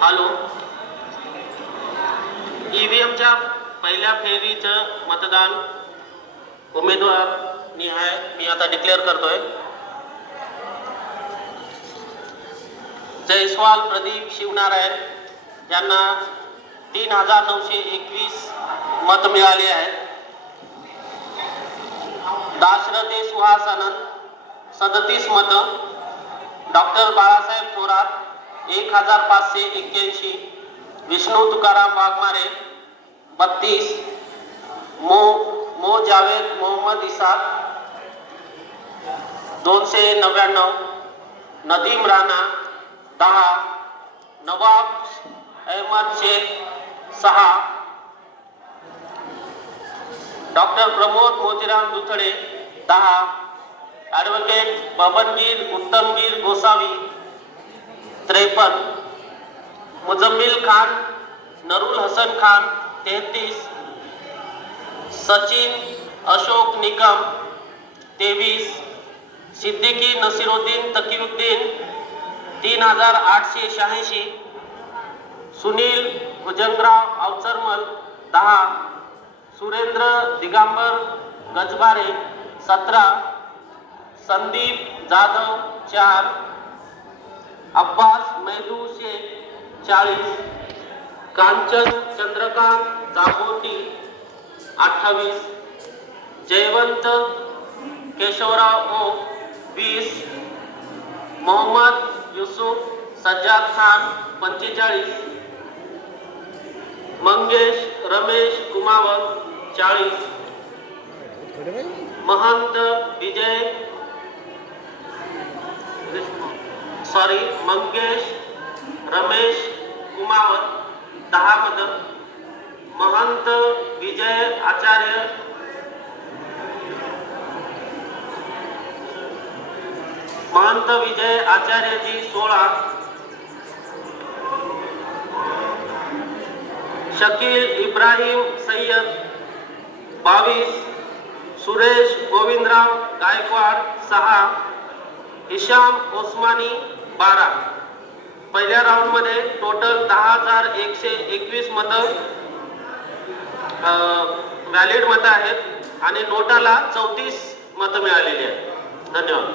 Hello, ईव्हीएमच्या पहिल्या फेरीचं मतदान उमेदवार निहाय मी आता डिक्लेअर करतोय. जयस्वाल प्रदीप शिवनारायण यांना 3921 मत मिळाले आहेत. दाशरथे सुहास आनंद 37 मत. Doctor Balasaheb Thorat 1581. Vishnu Tukaram Waghmare 32. Mo Javed Mohammed Isaq 299. Nadeem Rana 10. Nawab Ahmed Shaikh 6. Doctor Pramod Motiram Duthade 10. Advocate Babangir Uttamgir Gosavi 53. Muzammil Khan Nurul Hasan Khan 33. Sachin Ashok Nikam 23. Siddiqui Naseeruddin Takiuddin 3886. Sunil Bhujangrao Awacharmal 10. Surendra Digambar Gajbare 17. Sandeep Jadhav 4. Abbas Maidu Shaikh 40. Kanchan Chandrakant Jamoti 28. Jaywant Keshavrao okay 20. Mohammed Yusuf Sajjad Khan 45. Mangesh Ramesh Kumawat 40. महंत मंगेश रमेश कुमावत 10 मत. महंत विजय आचार्यजी 16. शकील इब्राहिम सय्यद 22. सुरेश गोविंदराव गायकवाड 6. हिशाम ओस्मानी 12. पहिल्या राऊंडमध्ये टोटल 10,121 मतं व्हॅलिड मतं आहेत आणि नोटाला 34 मतं मिळालेली आहेत. धन्यवाद.